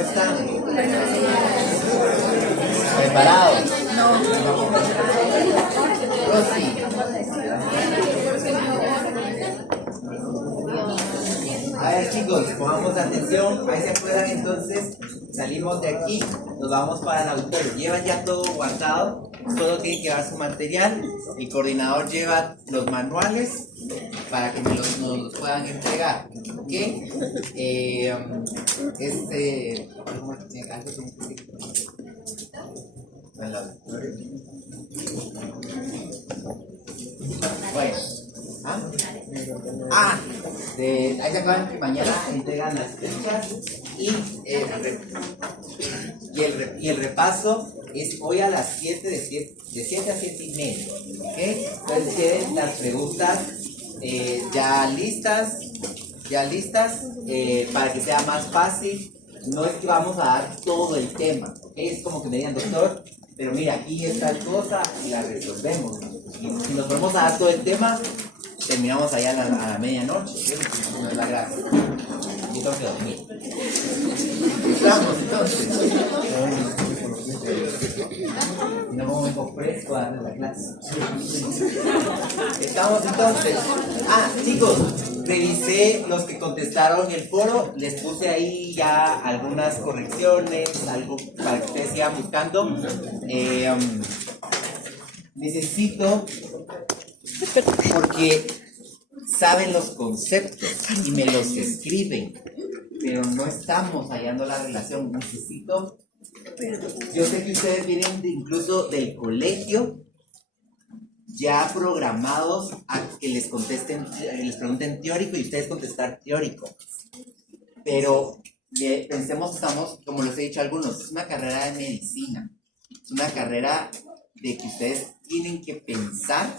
¿Cómo están? ¿Preparados? No. Rosy. A ver, chicos, pongamos atención. Ahí se acuerdan, entonces salimos de aquí, nos vamos para el auditorio. Llevan ya todo guardado, solo tienen que llevar su material. El coordinador lleva los manuales para que nos los puedan entregar. ¿Ok? Bueno. Ahí se acaban que mañana entregan las fechas y el repaso es hoy a las 7, de 7 a 7 y media. ¿Okay? Entonces tienen las preguntas ya listas para que sea más fácil. No es que vamos a dar todo el tema, ¿okay? Es como que me digan, doctor, pero mira, aquí está tal cosa y la resolvemos. Y si nos ponemos a dar todo el tema, terminamos allá a la medianoche, ¿sí? No es la gracia. Yo tengo que dormir. Estamos entonces. No me pongo fresco a darle la clase. Estamos entonces. Chicos, revisé los que contestaron el foro. Les puse ahí ya algunas correcciones, algo para que ustedes sigan buscando. Necesito, porque saben los conceptos y me los escriben, pero no estamos hallando la relación. Necesito, yo sé que ustedes vienen incluso del colegio ya programados a que les contesten, les pregunten teórico y ustedes contestar teórico, pero pensemos, estamos, como les he dicho a algunos, es una carrera de medicina, es una carrera de que ustedes tienen que pensar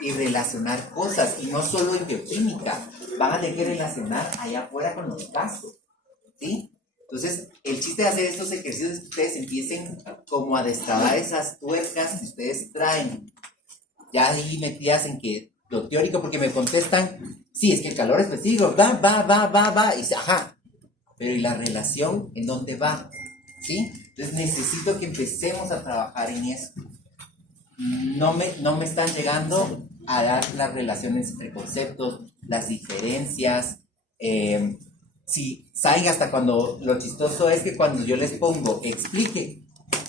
y relacionar cosas, y no solo en bioquímica, van a tener que relacionar allá afuera con los casos, ¿sí? Entonces, el chiste de hacer estos ejercicios es que ustedes empiecen como a destrabar esas tuercas que ustedes traen, ya ahí metidas en que lo teórico, porque me contestan, sí, es que el calor específico, va, y dice, ajá, pero ¿y la relación en dónde va? ¿Sí? Entonces necesito que empecemos a trabajar en eso. No me están llegando a dar las relaciones entre conceptos, las diferencias. Sí, saben, hasta cuando lo chistoso es que cuando yo les pongo explique,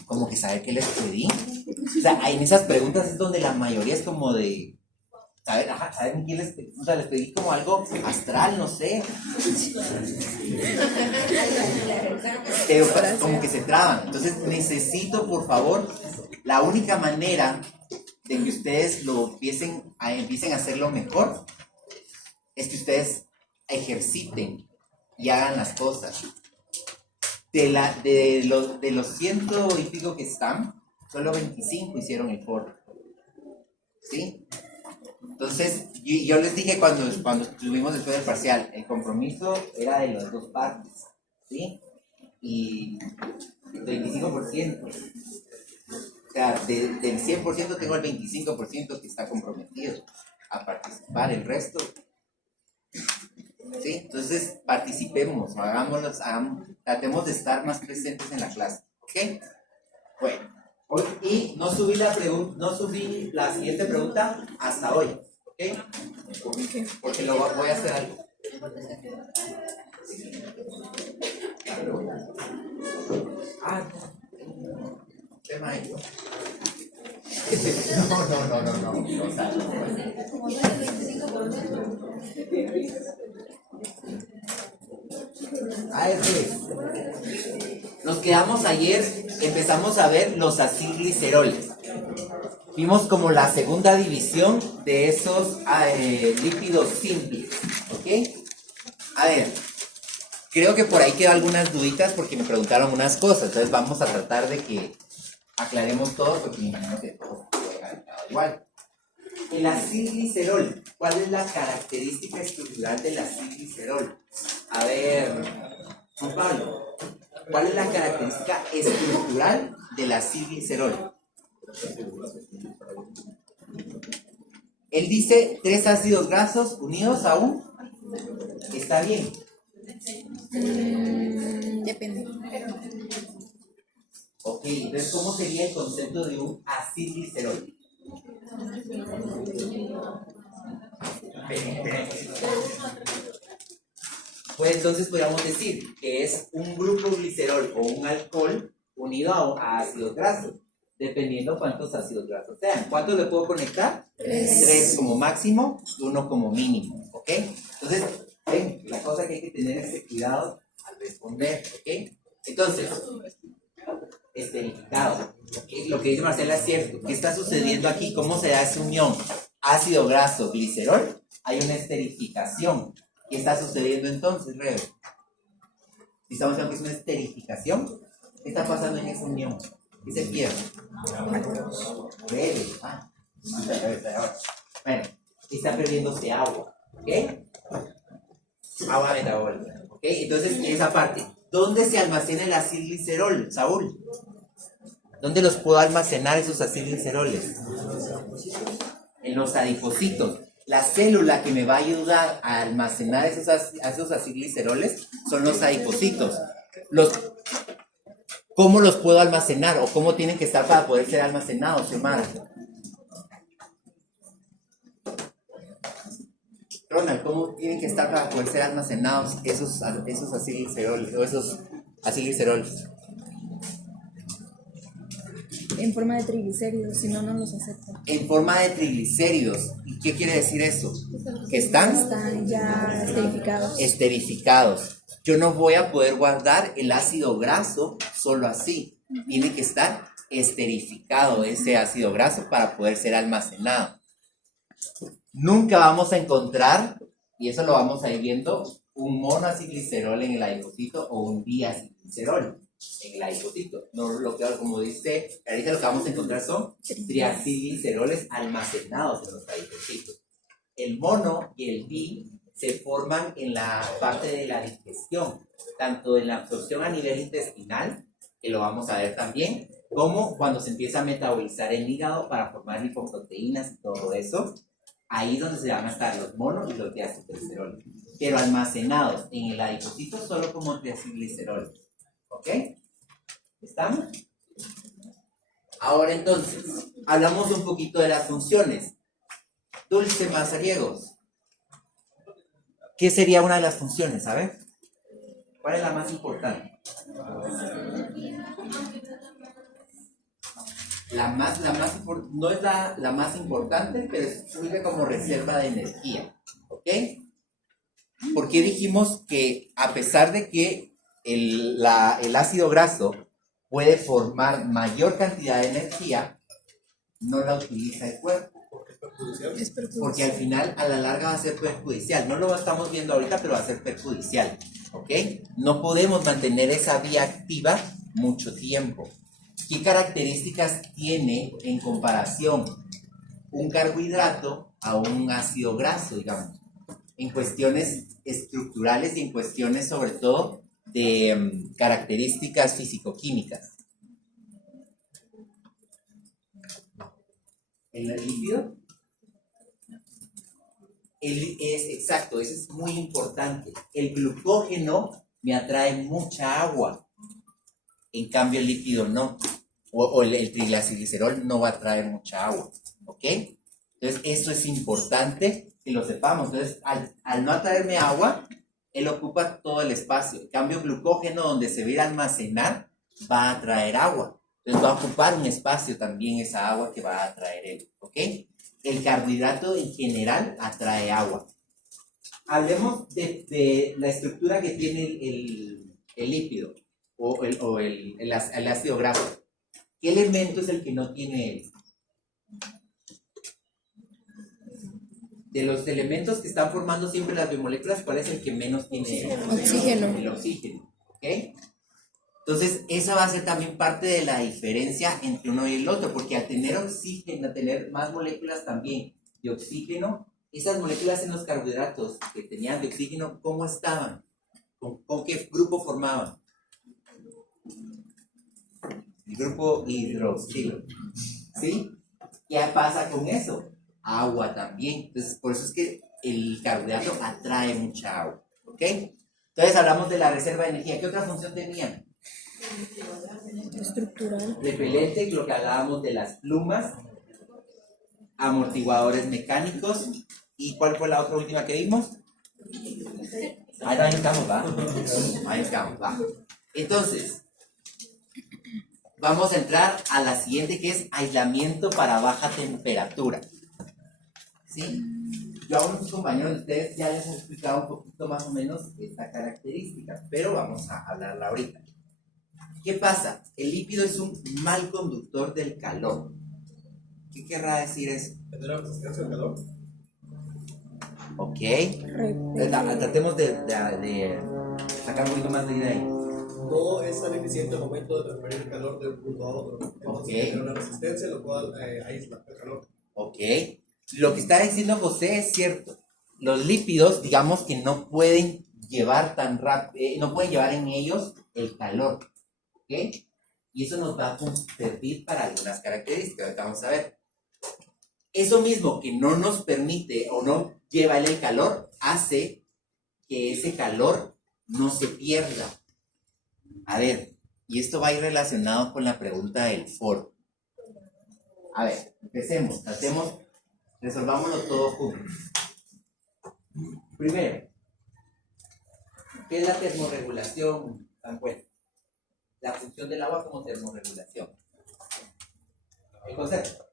como que sabe qué les pedí. O sea, en esas preguntas es donde la mayoría es como de, ¿saben qué les pedí? O sea, les pedí como algo astral, no sé. Pero como que se traban. Entonces necesito, por favor, la única manera de que ustedes lo empiecen a hacerlo mejor es que ustedes ejerciten y hagan las cosas. De los 100 y pico que están, solo 25 hicieron el foro. ¿Sí? Entonces, yo les dije cuando tuvimos después del parcial, el compromiso era de las dos partes, ¿sí? Y el 25%. O sea, del 100% tengo el 25% que está comprometido a participar, el resto. ¿Sí? Entonces, participemos, tratemos de estar más presentes en la clase. ¿Ok? Bueno, y no subí la siguiente pregunta hasta hoy. ¿Ok? Porque voy a hacer algo. Tema ahí. No. O sea, nos quedamos ayer, empezamos a ver los acilgliceroles. Vimos como la segunda división de esos lípidos simples. ¿Ok? A ver, creo que por ahí quedó algunas duditas porque me preguntaron unas cosas. Entonces vamos a tratar de que aclaremos todo porque me imagino que todo puede haber quedado igual. El acilglicerol, ¿cuál es la característica estructural del acilglicerol? A ver, Juan Pablo, ¿cuál es la característica estructural del acilglicerol? Él dice 3 ácidos grasos unidos a un. ¿Está bien? Depende. Ok, entonces, ¿cómo sería el concepto de un acilglicerol? Pues entonces podríamos decir que es un grupo glicerol o un alcohol unido a ácidos grasos, dependiendo cuántos ácidos grasos sean. ¿Cuántos le puedo conectar? 3 como máximo y 1 como mínimo, ¿ok? Entonces, ven, la cosa que hay que tener es cuidado al responder, ¿ok? Entonces, esterificado. ¿Okay? Lo que dice Marcela es cierto. ¿Qué está sucediendo aquí? ¿Cómo se da esa unión? Ácido graso, glicerol, hay una esterificación. ¿Qué está sucediendo entonces, Rebe? Si estamos hablando que es una esterificación, ¿qué está pasando en esa unión? ¿Qué se pierde? Rebe. Bueno, está perdiéndose agua. ¿Ok? Agua metabólica. ¿Ok? Entonces, esa parte. ¿Dónde se almacena el acilglicerol, Saúl? ¿Dónde los puedo almacenar esos acilgliceroles? En los adipocitos. La célula que me va a ayudar a almacenar esos acilgliceroles son los adipocitos. ¿Cómo los puedo almacenar o cómo tienen que estar para poder ser almacenados, Xiomara? Ronald, ¿cómo tienen que estar para poder ser almacenados esos acilgliceroles o esos acilgliceroles? En forma de triglicéridos, si no, no los aceptan. En forma de triglicéridos. ¿Y qué quiere decir eso? Que Están ya esterificados. Esterificados. Yo no voy a poder guardar el ácido graso solo así. Tiene que estar esterificado ese ácido graso para poder ser almacenado. Nunca vamos a encontrar, y eso lo vamos a ir viendo, un monoacilglicerol en el adipocito o un diacilglicerol en el adipocito. No, como dice Carita, lo que vamos a encontrar son triacilgliceroles almacenados en los adipocitos. El mono y el di se forman en la parte de la digestión, tanto en la absorción a nivel intestinal, que lo vamos a ver también, como cuando se empieza a metabolizar el hígado para formar lipoproteínas y todo eso. Ahí es donde se van a estar los monos y los diacilgliceroles, pero almacenados en el adipocito solo como triacilgliceroles. ¿Ok? ¿Estamos? Ahora entonces, hablamos un poquito de las funciones. Dulce Mazariegos. ¿Qué sería una de las funciones? A ver. ¿Cuál es la más importante? No es la más importante, pero sirve como reserva de energía. ¿Ok? ¿Por qué dijimos que a pesar de que el ácido graso puede formar mayor cantidad de energía, no la utiliza el cuerpo? Porque al final, a la larga, va a ser perjudicial. No lo estamos viendo ahorita, pero va a ser perjudicial. ¿Ok? No podemos mantener esa vía activa mucho tiempo. ¿Qué características tiene en comparación un carbohidrato a un ácido graso, digamos? En cuestiones estructurales y en cuestiones sobre todo de características físico-químicas. ¿El lípido? Exacto, eso es muy importante. El glucógeno me atrae mucha agua, en cambio el lípido no. O el triglicéridos no va a traer mucha agua, ¿ok? Entonces, eso es importante que lo sepamos. Entonces, al no atraerme agua, él ocupa todo el espacio. En cambio, glucógeno, donde se va a ir a almacenar, va a atraer agua. Entonces, va a ocupar un espacio también esa agua que va a atraer él, ¿ok? El carbohidrato en general atrae agua. Hablemos de la estructura que tiene el lípido o el ácido graso. ¿Qué elemento es el que no tiene él? De los elementos que están formando siempre las biomoléculas, ¿cuál es el que menos tiene él? Oxígeno. El oxígeno. ¿Ok? Entonces, esa va a ser también parte de la diferencia entre uno y el otro, porque al tener oxígeno, al tener más moléculas también de oxígeno, esas moléculas en los carbohidratos que tenían de oxígeno, ¿cómo estaban? ¿Con qué grupo formaban? El grupo hidroxilo. ¿Sí? ¿Qué pasa con eso? Agua también. Entonces, por eso es que el carbohidrato atrae mucha agua. ¿Ok? Entonces hablamos de la reserva de energía. ¿Qué otra función tenían? Estructural. Repelente, lo que hablábamos de las plumas, amortiguadores mecánicos. ¿Y cuál fue la otra última que vimos? Ahí estamos, ¿va? Ahí estamos, ¿va? Entonces, vamos a entrar a la siguiente, que es aislamiento para baja temperatura. ¿Sí? Yo a unos compañeros de ustedes ya les he explicado un poquito más o menos esta característica, pero vamos a hablarla ahorita. ¿Qué pasa? El lípido es un mal conductor del calor. ¿Qué querrá decir eso? ¿Tendrá resistencia al calor? Ok. Tratemos de sacar un poquito más de idea ahí. No es tan eficiente al momento de transferir el calor de un punto a otro. Entonces Ok. tiene una resistencia, lo cual aísla el calor. Ok. Lo que está diciendo José es cierto. Los lípidos, digamos que no pueden llevar tan rápido, no pueden llevar en ellos el calor. ¿Ok? Y eso nos va a servir para algunas características. Ahorita vamos a ver. Eso mismo que no nos permite o no lleva el calor, hace que ese calor no se pierda. A ver, y esto va a ir relacionado con la pregunta del foro. A ver, empecemos, resolvámoslo todo juntos. Primero, ¿qué es la termorregulación, Samuel? La función del agua como termorregulación. El concepto.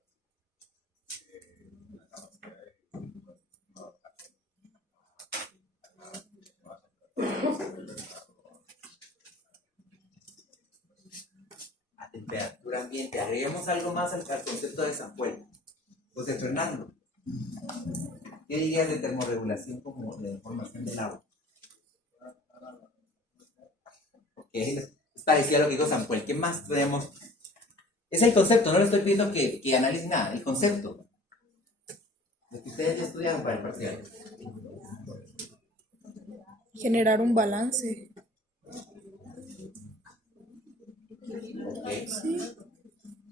A temperatura ambiente. Agreguemos algo más al concepto de Samuel. José Fernando, ¿qué dirías de termorregulación como la información del agua? Ok, es parecido a lo que dijo Samuel. ¿Qué más podemos? Es el concepto, no le estoy pidiendo que analicen nada, el concepto. Lo que ustedes ya estudiaron para el parcial. Generar un balance. Ok.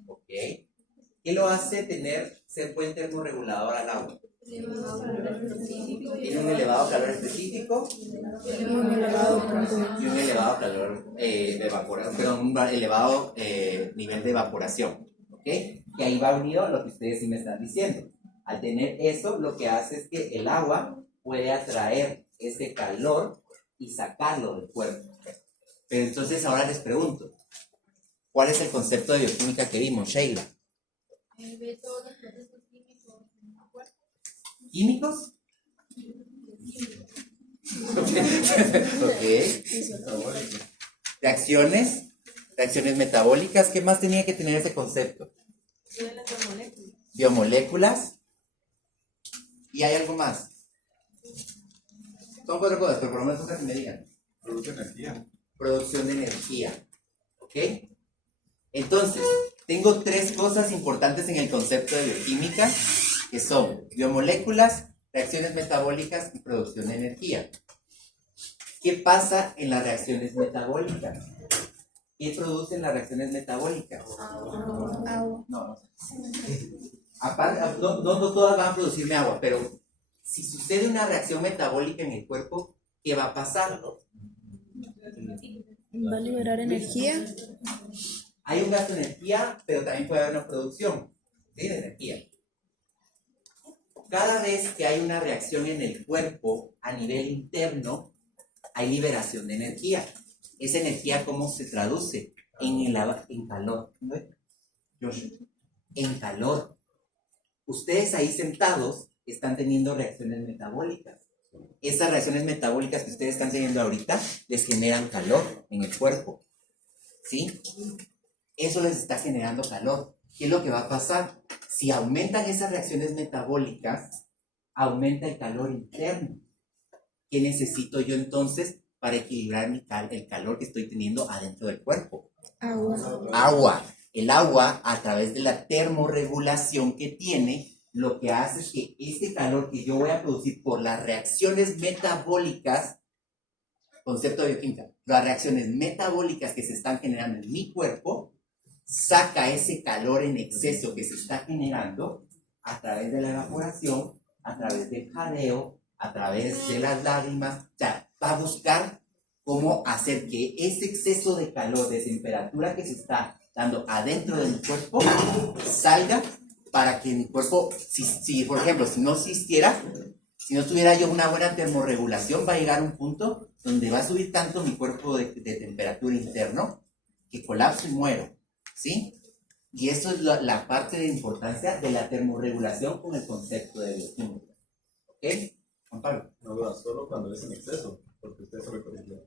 Ok. ¿Qué lo hace ser buen termorregulador al agua? Tiene un elevado calor específico Y un elevado punto. y un elevado calor de evaporación, perdón, un elevado nivel de evaporación. ¿Ok? Y ahí va unido lo que ustedes sí me están diciendo. Al tener eso, lo que hace es que el agua puede atraer ese calor y sacarlo del cuerpo. Pero entonces ahora les pregunto, ¿cuál es el concepto de bioquímica que vimos, Sheila? Ve todos los procesos químicos en el cuerpo. ¿Químicos? Ok. Reacciones metabólicas. ¿Qué más tenía que tener ese concepto? Biomoléculas. ¿Y hay algo más? Son 4 cosas, pero por lo menos cosas que me digan. Produce energía. Producción de energía. ¿Ok? Entonces, tengo 3 cosas importantes en el concepto de bioquímica, que son biomoléculas, reacciones metabólicas y producción de energía. ¿Qué pasa en las reacciones metabólicas? ¿Qué producen las reacciones metabólicas? Agua. No. Aparte, no todas van a producirme agua, pero si sucede una reacción metabólica en el cuerpo, ¿qué va a pasar? Va a liberar energía. Hay un gasto de energía, pero también puede haber una producción, ¿sí? De energía. Cada vez que hay una reacción en el cuerpo a nivel interno, hay liberación de energía. Esa energía, ¿cómo se traduce? En calor. ¿No? En calor. Ustedes ahí sentados están teniendo reacciones metabólicas. Esas reacciones metabólicas que ustedes están teniendo ahorita les generan calor en el cuerpo. ¿Sí? Eso les está generando calor. ¿Qué es lo que va a pasar? Si aumentan esas reacciones metabólicas, aumenta el calor interno. ¿Qué necesito yo entonces para equilibrar el calor que estoy teniendo adentro del cuerpo? Agua. Agua. El agua, a través de la termorregulación que tiene, lo que hace es que este calor que yo voy a producir por las reacciones metabólicas, concepto de bioquímica, las reacciones metabólicas que se están generando en mi cuerpo, saca ese calor en exceso que se está generando a través de la evaporación, a través del jadeo, a través de las lágrimas, o sea, va a buscar cómo hacer que ese exceso de calor, de temperatura que se está dando adentro de mi cuerpo, salga para que mi cuerpo, si por ejemplo, si no existiera, si no tuviera yo una buena termorregulación, va a llegar a un punto donde va a subir tanto mi cuerpo de temperatura interno que colapso y muero, ¿sí? Y eso es la parte de importancia de la termorregulación con el concepto de bioquímica. ¿Ok? Juan Pablo. No, solo cuando es en exceso, porque usted se me corrigió.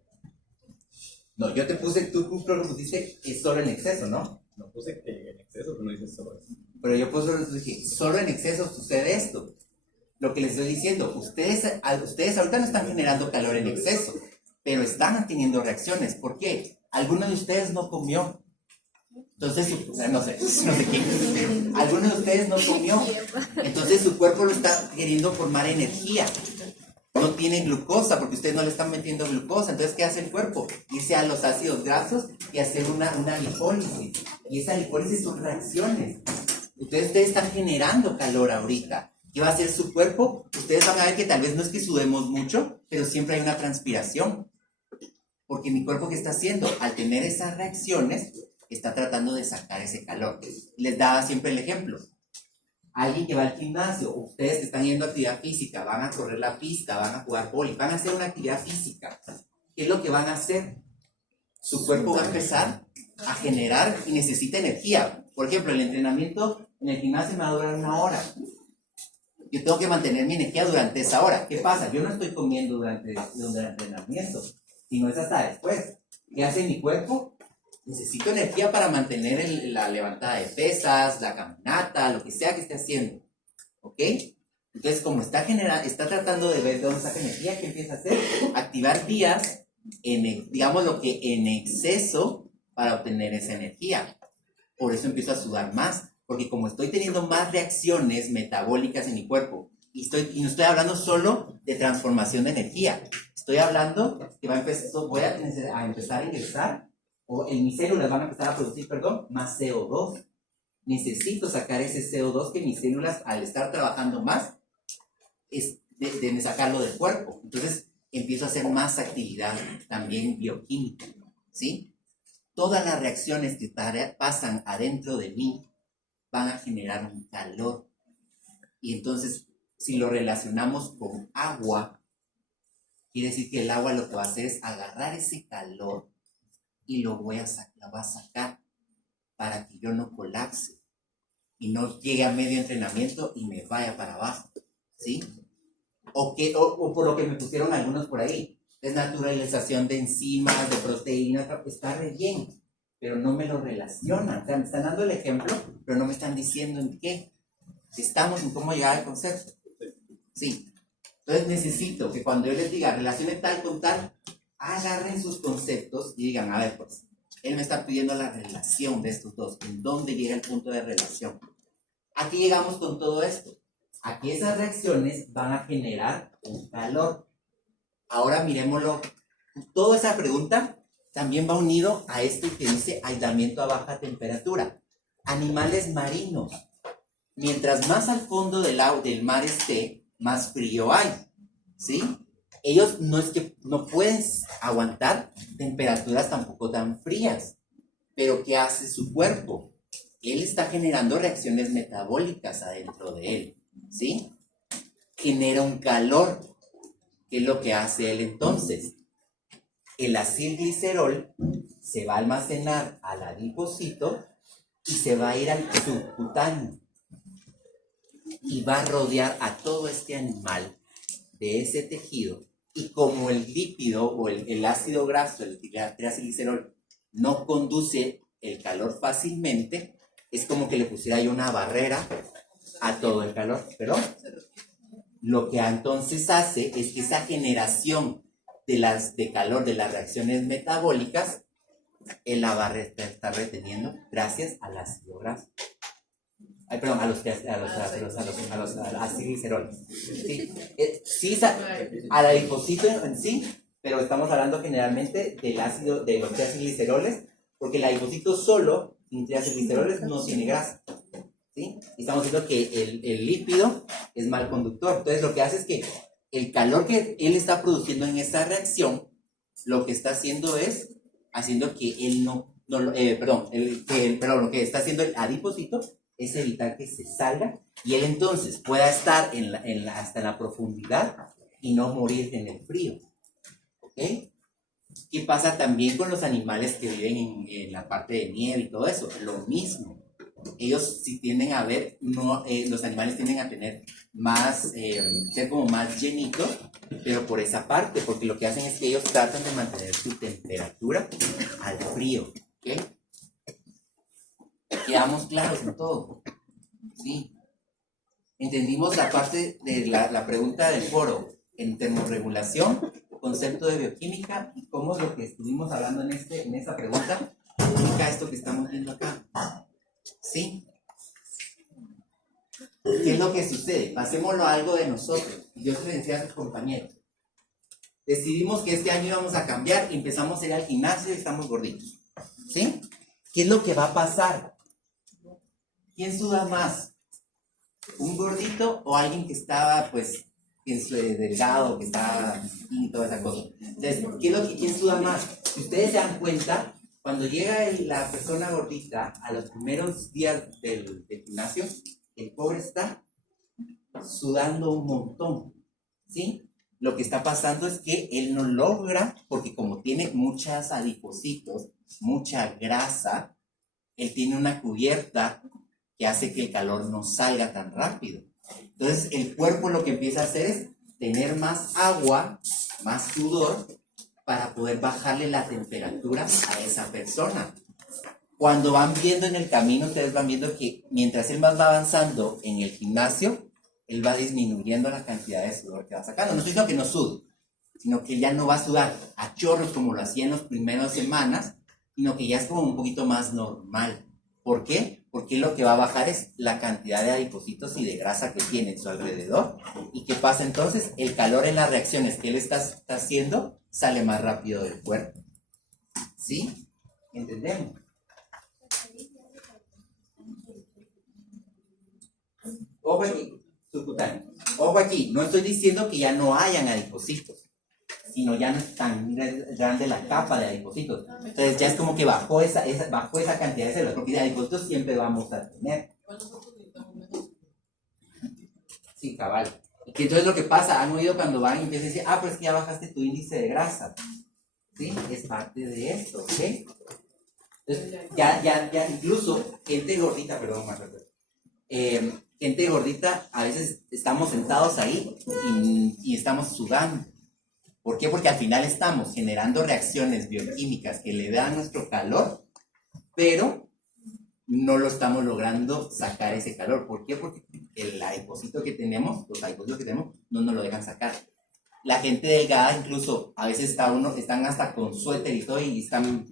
No, yo te puse, tú pusiste que solo en exceso, ¿no? No puse que en exceso, pero no dice solo eso. Pero yo dije, solo en exceso sucede esto. Lo que les estoy diciendo, ustedes ahorita no están generando calor en exceso, pero están teniendo reacciones. ¿Por qué? Alguno de ustedes no comió. Entonces, no sé quién. Alguno de ustedes no comió. Entonces su cuerpo lo está queriendo formar energía. No tiene glucosa porque ustedes no le están metiendo glucosa. Entonces, ¿qué hace el cuerpo? Irse a los ácidos grasos y hacer una lipólisis. Y esa lipólisis son reacciones. Ustedes están generando calor ahorita. ¿Qué va a hacer su cuerpo? Ustedes van a ver que tal vez no es que sudemos mucho, pero siempre hay una transpiración. Porque mi cuerpo, ¿qué está haciendo? Al tener esas reacciones, está tratando de sacar ese calor. Les daba siempre el ejemplo. Alguien que va al gimnasio, ustedes que están yendo a actividad física, van a correr la pista, van a jugar vóley, van a hacer una actividad física. ¿Qué es lo que van a hacer? Su cuerpo va a empezar a generar y necesita energía. Por ejemplo, el entrenamiento en el gimnasio me va a durar 1 hora. Yo tengo que mantener mi energía durante esa hora. ¿Qué pasa? Yo no estoy comiendo durante el entrenamiento, sino es hasta después. ¿Qué hace mi cuerpo? Necesito energía para mantener la levantada de pesas, la caminata, lo que sea que esté haciendo. ¿Ok? Entonces, como está tratando de ver de dónde saca energía, ¿qué empieza a hacer? Activar vías, digamos lo que en exceso, para obtener esa energía. Por eso empiezo a sudar más. Porque como estoy teniendo más reacciones metabólicas en mi cuerpo, y no estoy hablando solo de transformación de energía, estoy hablando que voy a empezar a ingresar, o en mis células van a empezar a producir, más CO2. Necesito sacar ese CO2 que mis células, al estar trabajando más, deben sacarlo del cuerpo. Entonces, empiezo a hacer más actividad también bioquímica, ¿sí? Todas las reacciones que pasan adentro de mí van a generar un calor. Y entonces, si lo relacionamos con agua, quiere decir que el agua lo que va a hacer es agarrar ese calor y lo va a sacar para que yo no colapse y no llegue a medio entrenamiento y me vaya para abajo, ¿sí? O por lo que me pusieron algunos por ahí, desnaturalización de enzimas, de proteínas, está re bien, pero no me lo relacionan. O sea, me están dando el ejemplo, pero no me están diciendo en qué. Estamos en cómo llegar al concepto. Sí. Entonces necesito que cuando yo les diga relacione tal con tal, agarren sus conceptos y digan, a ver, pues, él me está pidiendo la relación de estos dos. ¿En dónde llega el punto de relación? Aquí llegamos con todo esto. Aquí esas reacciones van a generar un calor. Ahora miremoslo. Toda esa pregunta también va unido a esto que dice aislamiento a baja temperatura. Animales marinos. Mientras más al fondo del mar esté, más frío hay, ¿sí? Ellos no es que no pueden aguantar temperaturas tampoco tan frías. Pero ¿qué hace su cuerpo? Él está generando reacciones metabólicas adentro de él, ¿sí? Genera un calor. ¿Qué es lo que hace él entonces? El acilglicerol se va a almacenar al adipocito y se va a ir al subcutáneo y va a rodear a todo este animal de ese tejido. Y como el lípido o el ácido graso, el triacilglicerol, no conduce el calor fácilmente, es como que le pusiera yo una barrera a todo el calor. ¿Perdón? Lo que entonces hace es que esa generación de calor de las reacciones metabólicas, él la va a estar reteniendo gracias al ácido graso. Ay, perdón, a los acilgliceroles. Sí, sí, al adipocito en sí, pero estamos hablando generalmente del ácido, de los triacilgliceroles, porque el adipocito solo, sin triacilgliceroles, no tiene grasa. ¿Sí? Y estamos diciendo que el lípido es mal conductor. Entonces, lo que hace es que el calor que él está produciendo en esta reacción lo que está haciendo es haciendo que él lo que está haciendo el adipocito es evitar que se salga y él entonces pueda estar hasta en la profundidad y no morir en el frío. ¿Ok? ¿Qué pasa también con los animales que viven en la parte de nieve y todo eso? Lo mismo. Ellos sí tienden a ver, los animales tienden a tener más, ser como más llenitos, pero por esa parte, porque lo que hacen es que ellos tratan de mantener su temperatura al frío. ¿Ok? Quedamos claros en todo. Sí. Entendimos la parte de la pregunta del foro en termorregulación, concepto de bioquímica y cómo es lo que estuvimos hablando en esta pregunta implica esto que estamos viendo acá. ¿Sí? ¿Qué es lo que sucede? Pasémoslo a algo de nosotros. Yo se lo decía a sus compañeros. Decidimos que este año íbamos a cambiar y empezamos a ir al gimnasio y estamos gorditos. ¿Sí? ¿Qué es lo que va a pasar? ¿Quién suda más? ¿Un gordito o alguien que estaba, pues, delgado, que estaba y toda esa cosa? Entonces, ¿quién suda más? Si ustedes se dan cuenta, cuando llega la persona gordita a los primeros días del gimnasio, el pobre está sudando un montón, ¿sí? Lo que está pasando es que él no logra, porque como tiene muchos adipocitos, mucha grasa, él tiene una cubierta que hace que el calor no salga tan rápido. Entonces el cuerpo lo que empieza a hacer es tener más agua, más sudor, para poder bajarle la temperatura a esa persona. Cuando van viendo en el camino, ustedes van viendo que mientras él más va avanzando en el gimnasio, él va disminuyendo la cantidad de sudor que va sacando. No estoy diciendo que no sude, sino que ya no va a sudar a chorros como lo hacía en las primeras semanas, sino que ya es como un poquito más normal. ¿Por qué? Porque lo que va a bajar es la cantidad de adipocitos y de grasa que tiene en su alrededor. ¿Y qué pasa entonces? El calor en las reacciones que él está haciendo sale más rápido del cuerpo. ¿Sí? ¿Entendemos? Ojo aquí, subcutáneo. Ojo aquí, no estoy diciendo que ya no hayan adipocitos, sino ya no es tan grande la capa de adipocitos. Entonces ya es como que bajó esa cantidad de células, porque de adipocitos siempre vamos a tener. Sí, cabal. Y entonces lo que pasa, han oído cuando van y empiezan a decir, pero es que ya bajaste tu índice de grasa. ¿Sí? Es parte de esto, ¿ok? Entonces, ya incluso gente gordita, perdón, más rápido. Gente gordita, a veces estamos sentados ahí y estamos sudando. ¿Por qué? Porque al final estamos generando reacciones bioquímicas que le dan nuestro calor, pero no lo estamos logrando sacar ese calor. ¿Por qué? Porque el adipocito que tenemos, los adipocitos que tenemos, no nos lo dejan sacar. La gente delgada incluso, a veces están hasta con suéter y todo y están,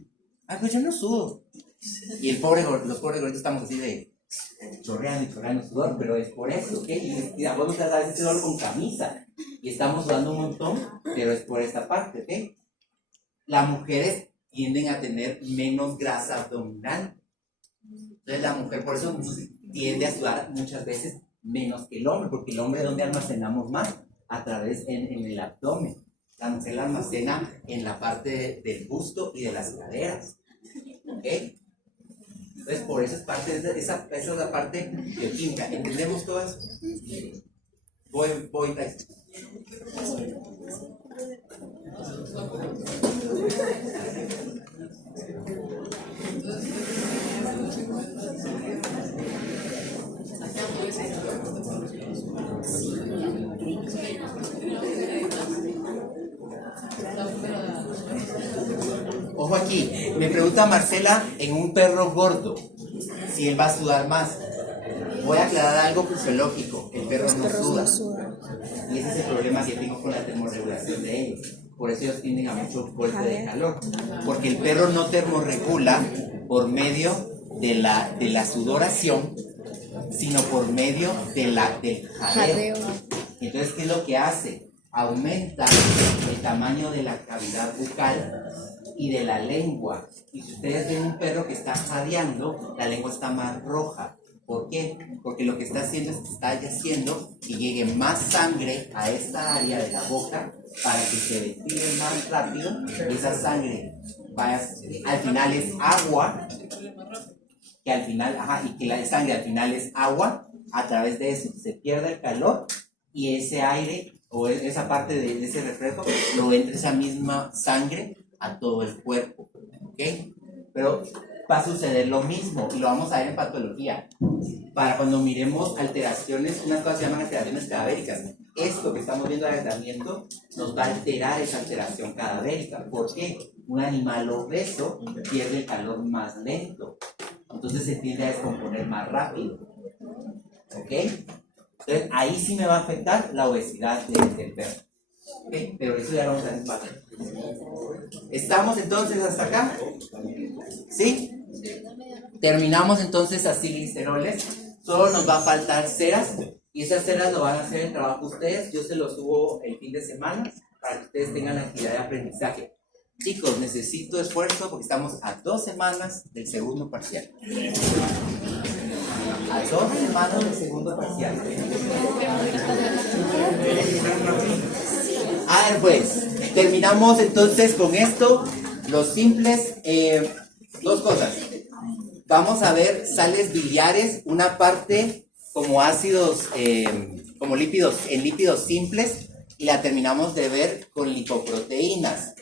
pues yo no sudo. Y los pobres gorditos estamos así de chorreando sudor, pero es por eso, ¿ok? Y a veces sudor con camisa y estamos sudando un montón, pero es por esta parte, ¿ok? Las mujeres tienden a tener menos grasa abdominal. Entonces la mujer por eso tiende a sudar muchas veces menos que el hombre, porque el hombre es donde almacenamos más, a través en el abdomen. La mujer la almacena en la parte del busto y de las caderas, ¿ok? Entonces por eso es parte de esa es la parte bioquímica. ¿Entendemos todo eso? Voy a esto. Ojo aquí, me pregunta Marcela en un perro gordo si él va a sudar más. Voy a aclarar algo fisiológico, el perro no suda. Y ese es el problema que tengo con la termorregulación de ellos. Por eso ellos tienden a mucho golpe de calor. Porque el perro no termorregula por medio de la sudoración, sino por medio del jadeo. Entonces, ¿qué es lo que hace? Aumenta el tamaño de la cavidad bucal y de la lengua. Y si ustedes ven un perro que está jadeando, la lengua está más roja. ¿Por qué? Porque lo que está haciendo es que está haciendo que llegue más sangre a esta área de la boca para que se ventile más rápido y esa sangre vaya, al final es agua, que al final, y que la sangre al final es agua, a través de eso se pierde el calor y ese aire o esa parte de ese reflejo lo entra esa misma sangre a todo el cuerpo, ¿ok? Pero va a suceder lo mismo y lo vamos a ver en patología. Para cuando miremos alteraciones, unas cosas se llaman alteraciones cadavéricas. Esto que estamos viendo de agregamiento nos va a alterar esa alteración cadavérica. ¿Por qué? Un animal obeso pierde el calor más lento, entonces se tiende a descomponer más rápido. ¿Ok? Entonces ahí sí me va a afectar la obesidad del perro. ¿Ok? Pero eso ya lo vamos a ver en patología. ¿Estamos entonces hasta acá? ¿Sí? Terminamos entonces así gliceroles. Solo nos va a faltar ceras. Y esas ceras lo van a hacer el trabajo ustedes. Yo se los subo el fin de semana para que ustedes tengan la actividad de aprendizaje. Chicos, necesito esfuerzo porque estamos a 2 semanas del segundo parcial. A 2 semanas del segundo parcial. A ver pues, terminamos entonces con esto. Los simples, 2 cosas. Vamos a ver sales biliares, una parte como ácidos, como lípidos, en lípidos simples, y la terminamos de ver con lipoproteínas.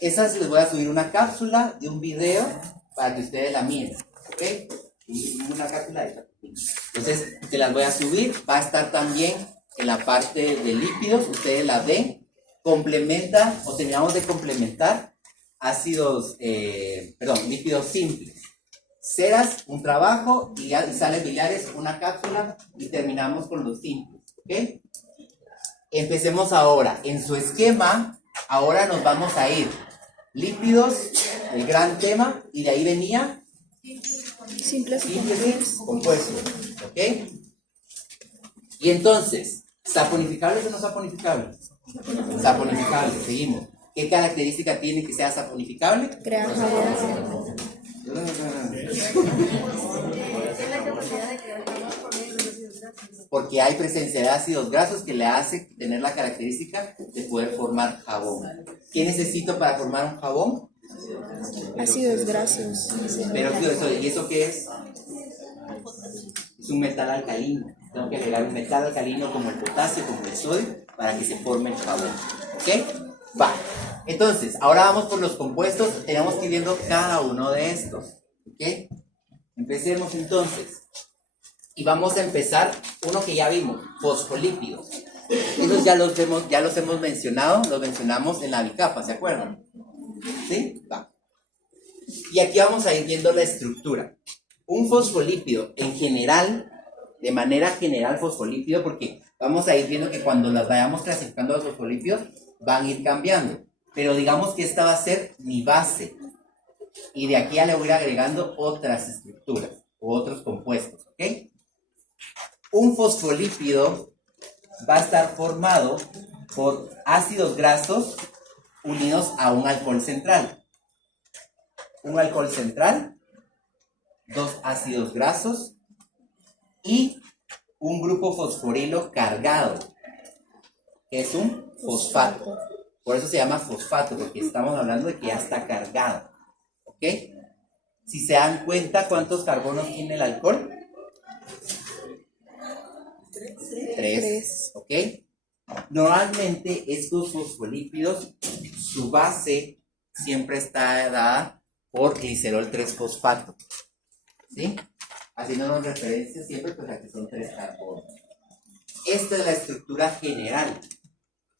Esas les voy a subir una cápsula de un video para que ustedes la miren, ¿ok? Y una cápsula de esta. Entonces, te las voy a subir, va a estar también en la parte de lípidos, ustedes la ven, complementa, o terminamos de complementar ácidos, lípidos simples. Ceras, un trabajo, y sales biliares, una cápsula, y terminamos con los simples, ¿ok? Empecemos ahora. En su esquema, ahora nos vamos a ir. Lípidos, el gran tema, y de ahí venía Simples y simples y compuestos, ¿ok? Y entonces, ¿saponificables o no saponificables? Saponificables, seguimos. ¿Qué característica tiene que sea saponificable? crear jabón. Porque hay presencia de ácidos grasos que le hace tener la característica de poder formar jabón. ¿Qué necesito para formar un jabón? Ácidos grasos. Pero, ¿y eso qué es? Es un metal alcalino. Tengo que agregar un metal alcalino como el potasio, como el sodio, para que se forme el jabón. ¿Ok? Va. Entonces, ahora vamos por los compuestos. Tenemos que ir viendo cada uno de estos. ¿Ok? Empecemos entonces. Y vamos a empezar uno que ya vimos, fosfolípidos. Esos ya los hemos mencionado, los mencionamos en la bicapa, ¿se acuerdan? ¿Sí? Va. Y aquí vamos a ir viendo la estructura. Un fosfolípido, en general, de manera general fosfolípido, porque vamos a ir viendo que cuando las vayamos clasificando los fosfolípidos, van a ir cambiando. Pero digamos que esta va a ser mi base. Y de aquí ya le voy a ir agregando otras estructuras, u otros compuestos, ¿ok? Un fosfolípido va a estar formado por ácidos grasos unidos a un alcohol central. Un alcohol central, 2 ácidos grasos y un grupo fosforilo cargado, que es un fosfato. Por eso se llama fosfato, porque estamos hablando de que ya está cargado. ¿Ok? Si se dan cuenta, ¿cuántos carbonos tiene el alcohol? 3. ¿Ok? Normalmente estos fosfolípidos, su base siempre está dada por glicerol 3-fosfato. ¿Sí? Haciéndonos referencia siempre pues a que son 3 carbonos. Esta es la estructura general.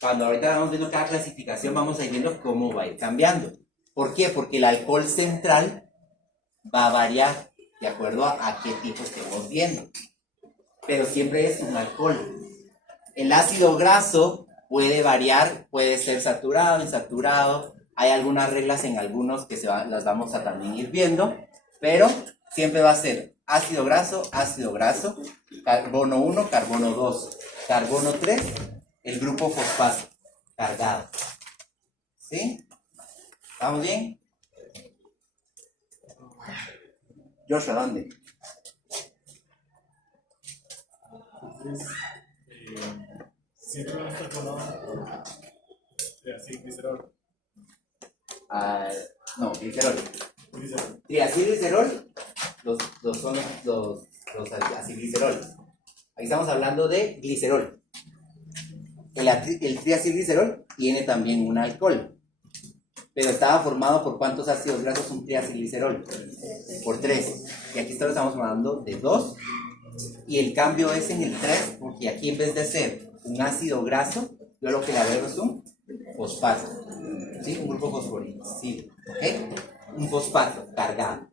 Cuando ahorita vamos viendo cada clasificación, vamos a ir viendo cómo va a ir cambiando. ¿Por qué? Porque el alcohol central va a variar de acuerdo a qué tipo estemos viendo. Pero siempre es un alcohol. El ácido graso puede variar, puede ser saturado, insaturado. Hay algunas reglas en algunos que las vamos a también ir viendo, pero siempre va a ser ácido graso, carbono 1, carbono 2, carbono 3, el grupo fosfato cargado. ¿Sí? ¿Estamos bien? Joshua, ¿dónde? Entonces, siempre van a estar formados por así, glicerol. No, glicerol. Glicerol. Triacilglicerol, son los acilgliceroles. Aquí estamos hablando de glicerol. El triacilglicerol tiene también un alcohol, pero estaba formado por ¿cuántos ácidos grasos un triacilglicerol? Por 3. Y aquí estamos hablando de 2. Y el cambio es en el 3, porque aquí en vez de ser un ácido graso, yo lo que le agrego es un fosfato. ¿Sí? Un grupo fosfórico. Sí. ¿Ok? Un fosfato cargado.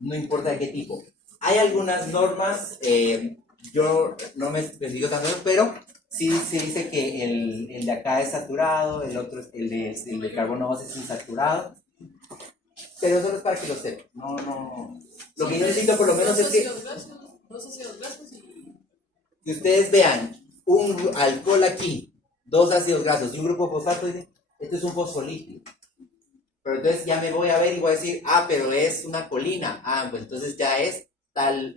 No importa de qué tipo. Hay algunas normas, yo no me especifico tanto, pero sí se dice que el de acá es saturado, el otro, el de carbono 2 es insaturado. Pero solo es para que lo sepan. No. Lo que yo necesito por lo menos es que Dos ácidos grasos y... que ustedes vean un alcohol aquí, 2 ácidos grasos y un grupo fosfato, dicen, esto es un fosfolípido. Pero entonces ya me voy a ver y voy a decir, pero es una colina. Pues entonces ya es tal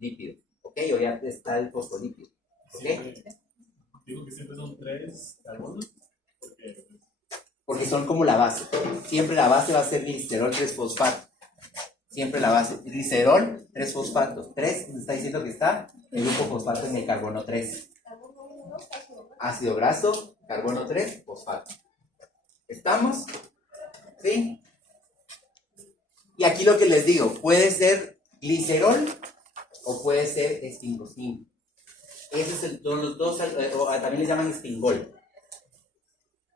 lípido. ¿Ok? O ya está el fosfolípido. ¿Ok? Digo que siempre son 3 carbonos. Porque son como la base. Siempre la base va a ser glicerol 3-fosfato. Siempre la base. Glicerol 3-fosfato. 3 me está diciendo que está el grupo fosfato en el carbono 3. Ácido graso, carbono 3, fosfato. ¿Estamos? ¿Sí? Y aquí lo que les digo, puede ser glicerol o puede ser estingosina. Esos son los dos, o también les llaman estingol.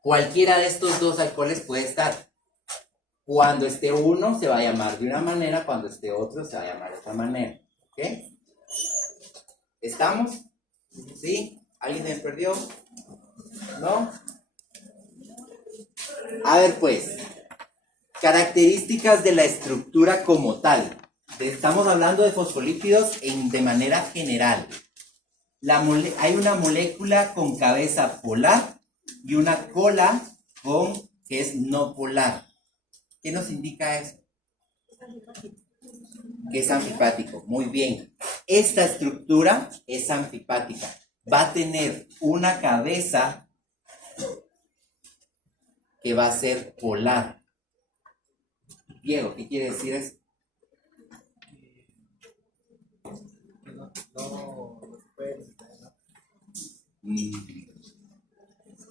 Cualquiera de estos dos alcoholes puede estar. Cuando esté uno se va a llamar de una manera, cuando esté otro se va a llamar de otra manera. ¿Ok? ¿Estamos? ¿Sí? ¿Alguien se perdió? ¿No? A ver pues, características de la estructura como tal. Estamos hablando de fosfolípidos de manera general. Hay una molécula con cabeza polar y una cola que es no polar. ¿Qué nos indica eso? Que es anfipático. Muy bien. Esta estructura es anfipática. Va a tener una cabeza que va a ser polar. Diego, ¿qué quiere decir eso?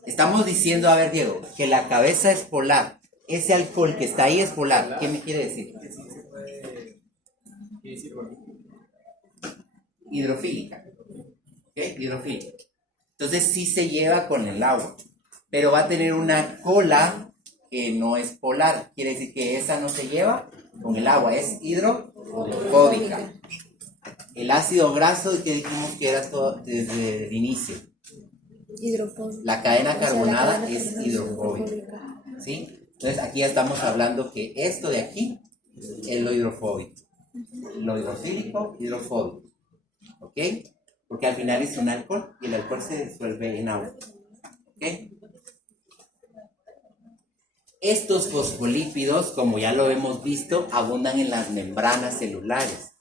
Estamos diciendo, a ver, Diego, que la cabeza es polar. Ese alcohol que está ahí es polar. ¿Qué me quiere decir? Hidrofílica. ¿Ok? Hidrofílica. Entonces sí se lleva con el agua, pero va a tener una cola que no es polar. Quiere decir que esa no se lleva con el agua, es hidrofóbica. El ácido graso, que dijimos que era todo desde el inicio. Hidrofóbica. La cadena carbonada la cadena es hidrofóbica. ¿Sí? Entonces aquí ya estamos hablando que esto de aquí es lo hidrofóbico. Lo hidrofílico, hidrofóbico. ¿Ok? Porque al final es un alcohol y el alcohol se disuelve en agua. ¿Ok? Estos fosfolípidos, como ya lo hemos visto, abundan en las membranas celulares.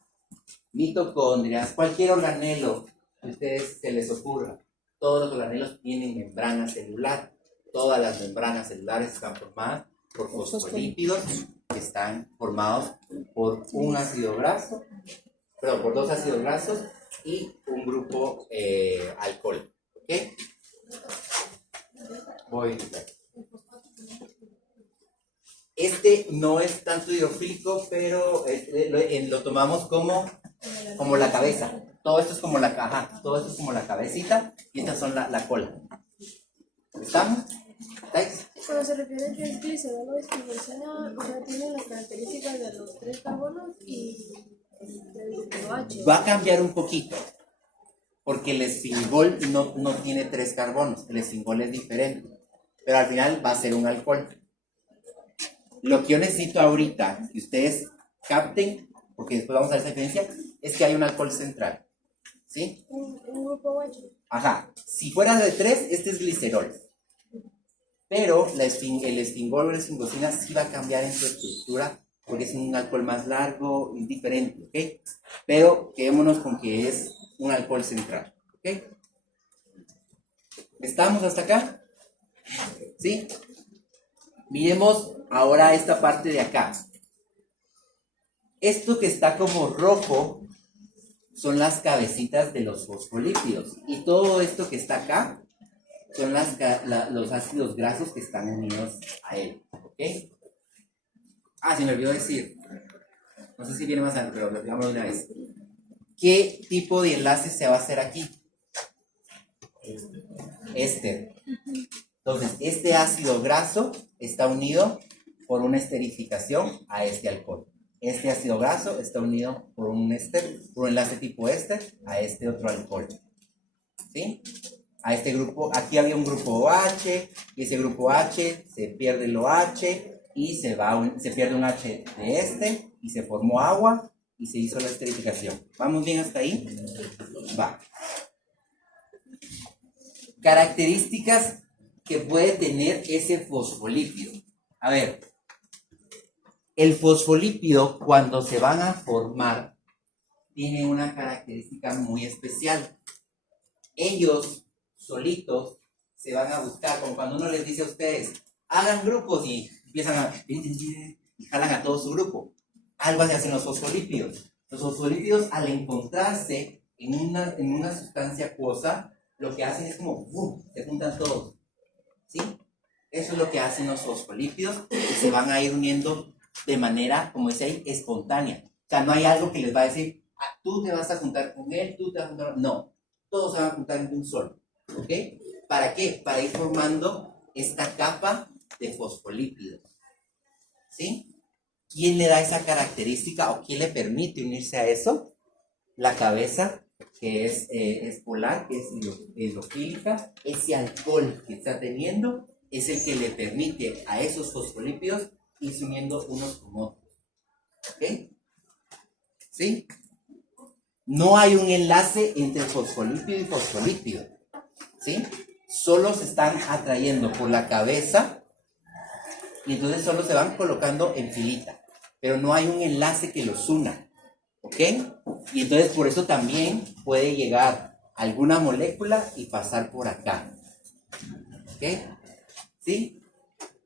Mitocondrias, cualquier organelo que a ustedes se les ocurra. Todos los organelos tienen membrana celular. Todas las membranas celulares están formadas por fosfolípidos que están formados por un ácido graso, perdón, por 2 ácidos grasos y un grupo alcohol. ¿Ok? Voy. Este no es tanto hidrofílico, pero lo tomamos como la cabeza. Todo esto es como la caja, todo esto es como la cabecita y estas son la cola. ¿Estamos? ¿Estáis? Cuando se refiere a que es glicerol o estigosina, o sea, tiene las características de los 3 carbonos y el OH. Va a cambiar un poquito, porque el estingol no tiene 3 carbonos, el estingol es diferente, pero al final va a ser un alcohol. Lo que yo necesito ahorita, que ustedes capten, porque después vamos a ver esa diferencia, es que hay un alcohol central. ¿Sí? Un grupo OH. Ajá. Si fuera de 3, este es glicerol. Pero el estingol o la estingosina sí va a cambiar en su estructura porque es un alcohol más largo y diferente, ¿ok? Pero quedémonos con que es un alcohol central, ¿ok? ¿Estamos hasta acá? ¿Sí? Miremos ahora esta parte de acá. Esto que está como rojo son las cabecitas de los fosfolípidos. Y todo esto que está acá son los ácidos grasos que están unidos a él. ¿Ok? Se me olvidó decir. No sé si viene más adelante, pero lo digamos de una vez. ¿Qué tipo de enlace se va a hacer aquí? Éster. Entonces, este ácido graso está unido por una esterificación a este alcohol. Este ácido graso está unido por un enlace tipo éster a este otro alcohol. ¿Sí? A este grupo, aquí había un grupo OH, y ese grupo H se pierde el OH y se pierde un H de este y se formó agua y se hizo la esterificación. ¿Vamos bien hasta ahí? Va. Características que puede tener ese fosfolípido. A ver, el fosfolípido cuando se van a formar tiene una característica muy especial. Ellos solitos se van a buscar, como cuando uno les dice a ustedes, hagan grupos y empiezan y jalan a todo su grupo. Algo así hacen los fosfolípidos. Los fosfolípidos al encontrarse en una sustancia acuosa, lo que hacen es como, ¡bum!, se juntan todos. ¿Sí? Eso es lo que hacen los fosfolípidos y se van a ir uniendo de manera, como dice ahí, espontánea. O sea, no hay algo que les va a decir, tú te vas a juntar con él, tú te vas a juntar. No, todos se van a juntar en un solo. ¿Ok? ¿Para qué? Para ir formando esta capa de fosfolípidos. ¿Sí? ¿Quién le da esa característica o quién le permite unirse a eso? La cabeza, que es polar, que es hidrofílica. Ese alcohol que está teniendo es el que le permite a esos fosfolípidos irse uniendo unos con otros. ¿Ok? ¿Sí? No hay un enlace entre fosfolípido y fosfolípido. ¿Sí? Solo se están atrayendo por la cabeza y entonces solo se van colocando en filita. Pero no hay un enlace que los una. ¿Ok? Y entonces por eso también puede llegar alguna molécula y pasar por acá. ¿Ok? ¿Sí?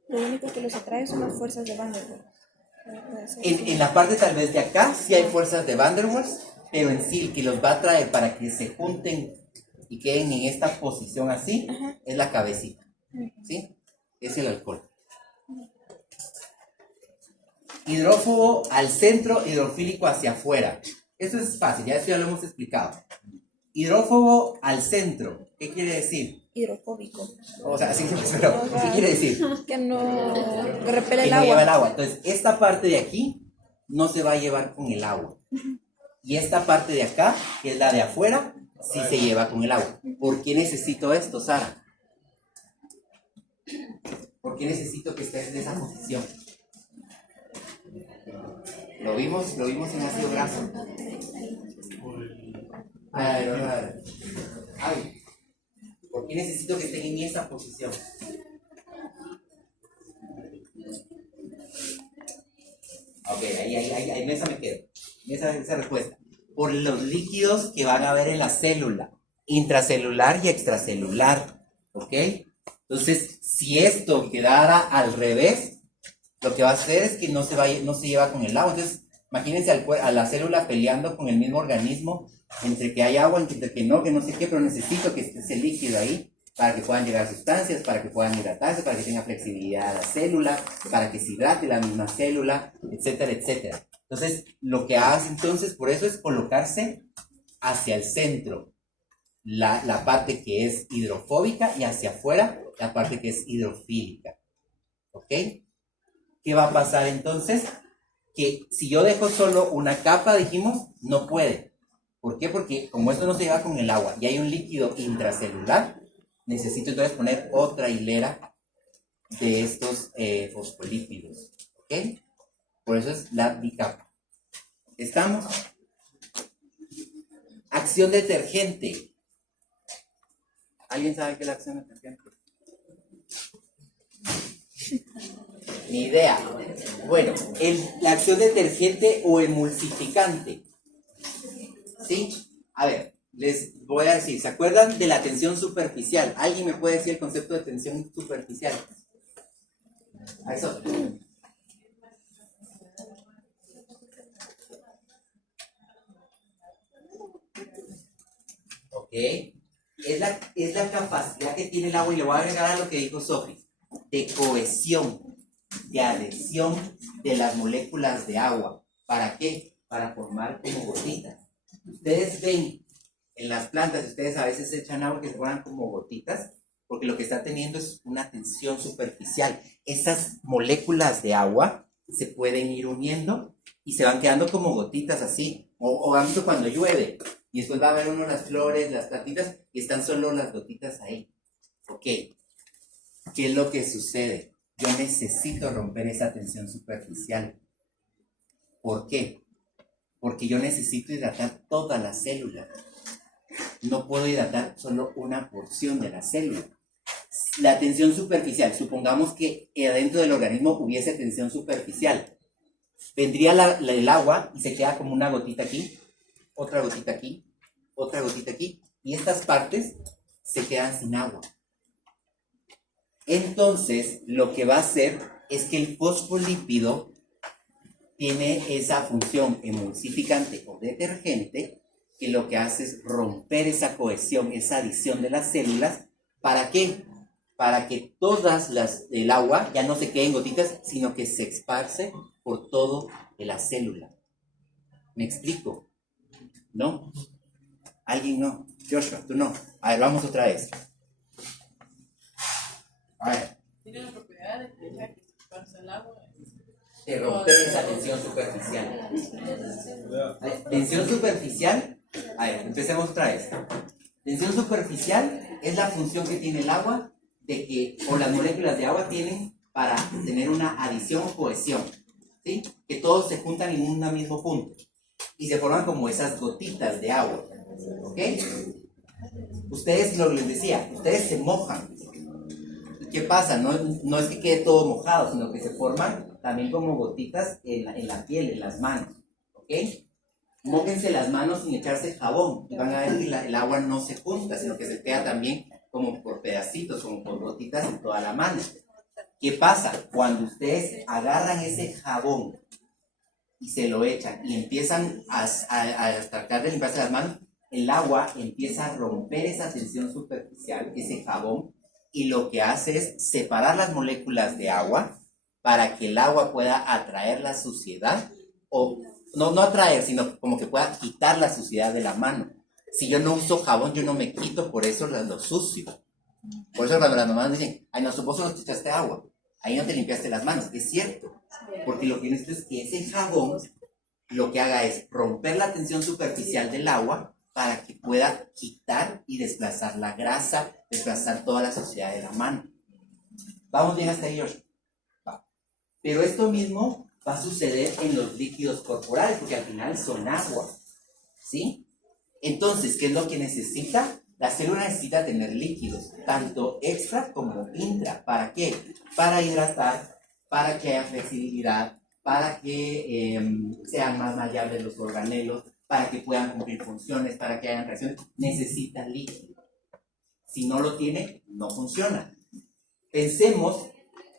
Lo único que los atrae son las fuerzas de Van der Waals. En la parte tal vez de acá sí hay fuerzas de Van der Waals, pero en sí el que los va a traer para que se junten y queden en esta posición así, es la cabecita. ¿Sí? Es el alcohol. Hidrófobo al centro, hidrofílico hacia afuera. Eso es fácil, ya eso ya lo hemos explicado. Hidrófobo al centro, ¿qué quiere decir? Hidrofóbico. O sea, sí, pero ¿qué quiere decir? Que no repele Que el no lleva el agua. agua. Entonces, esta parte de aquí no se va a llevar con el agua. Y esta parte de acá, que es la de afuera, sí se lleva con el agua. ¿Por qué necesito esto, Sara? ¿Por qué necesito que estés en esa posición? ¿Lo vimos en ácido graso? A ver. Ay, ¿por qué necesito que estén en esa posición? Ok, ahí en esa me quedo. Esa respuesta. Por los líquidos que van a haber en la célula, intracelular y extracelular. ¿Ok? Entonces, si esto quedara al revés, lo que va a hacer es que no se lleva con el agua. Entonces, imagínense a la célula peleando con el mismo organismo, entre que hay agua, entre que no sé qué, pero necesito que esté ese líquido ahí para que puedan llegar sustancias, para que puedan hidratarse, para que tenga flexibilidad la célula, para que se hidrate la misma célula, etcétera, etcétera. Entonces, lo que hace entonces, por eso es colocarse hacia el centro, la parte que es hidrofóbica, y hacia afuera, la parte que es hidrofílica. ¿Ok? ¿Qué va a pasar entonces? Que si yo dejo solo una capa, dijimos, no puede. ¿Por qué? Porque como esto no se lleva con el agua y hay un líquido intracelular, necesito entonces poner otra hilera de estos fosfolípidos. ¿Ok? Por eso es la bicapa. ¿Estamos? Acción detergente. ¿Alguien sabe qué es la acción detergente? Ni idea. Bueno, la acción detergente o emulsificante. ¿Sí? A ver, les voy a decir, ¿se acuerdan de la tensión superficial? ¿Alguien me puede decir el concepto de tensión superficial? A eso. Ok. Es la capacidad que tiene el agua, y le voy a agregar a lo que dijo Sofi, de cohesión, de adhesión de las moléculas de agua. ¿Para qué? Para formar como gotitas. Ustedes ven en las plantas, ustedes a veces echan agua que se forman como gotitas, porque lo que está teniendo es una tensión superficial. Esas moléculas de agua se pueden ir uniendo y se van quedando como gotitas así. O han visto cuando llueve, y después va a ver uno las flores, las plantitas, y están solo las gotitas ahí. Ok. ¿Qué es lo que sucede? Yo necesito romper esa tensión superficial. ¿Por qué? Porque yo necesito hidratar toda la célula. No puedo hidratar solo una porción de la célula. La tensión superficial, supongamos que adentro del organismo hubiese tensión superficial. Vendría el agua y se queda como una gotita aquí, otra gotita aquí, otra gotita aquí, y estas partes se quedan sin agua. Entonces, lo que va a hacer es que el fosfolípido tiene esa función emulsificante o detergente, que lo que hace es romper esa cohesión, esa adición de las células. ¿Para qué? Para que todas el agua ya no se queden gotitas, sino que se esparce por todo la célula. ¿Me explico? ¿No? ¿Alguien no? Joshua, tú no. A ver, vamos otra vez. A ver. Tiene la propiedad de que deja que se esparza el agua. De romper esa tensión superficial. Tensión superficial. A ver, empecemos otra vez. Tensión superficial es la función que tiene el agua de que, o las moléculas de agua tienen para tener una adición o cohesión, ¿sí? Que todos se juntan en un mismo punto y se forman como esas gotitas de agua, ¿ok? Ustedes, lo que les decía, ustedes se mojan. ¿Y qué pasa? No es que quede todo mojado, sino que se forman también como gotitas en la piel, en las manos, ¿ok? Mójense las manos sin echarse jabón y van a ver que el agua no se junta, sino que se queda también como por pedacitos, como por gotitas en toda la mano. ¿Qué pasa? Cuando ustedes agarran ese jabón y se lo echan y empiezan a tratar de limpiarse las manos, el agua empieza a romper esa tensión superficial, ese jabón, y lo que hace es separar las moléculas de agua para que el agua pueda atraer la suciedad, o no atraer, sino como que pueda quitar la suciedad de la mano. Si yo no uso jabón, yo no me quito, por eso lo sucio. Por eso cuando las mamás dicen, ay, no, vos solo te echaste agua, ahí no te limpiaste las manos. Es cierto, porque lo que necesito es que ese jabón lo que haga es romper la tensión superficial del agua para que pueda quitar y desplazar la grasa, desplazar toda la suciedad de la mano. ¿Vamos bien hasta ahí, Josh? Va. Pero esto mismo va a suceder en los líquidos corporales, porque al final son agua, ¿sí? Entonces, ¿qué es lo que necesita? La célula necesita tener líquidos, tanto extra como intra. ¿Para qué? Para hidratar, para que haya flexibilidad, para que sean más maleables los organelos, para que puedan cumplir funciones, para que hayan reacciones. Necesita líquido. Si no lo tiene, no funciona. Pensemos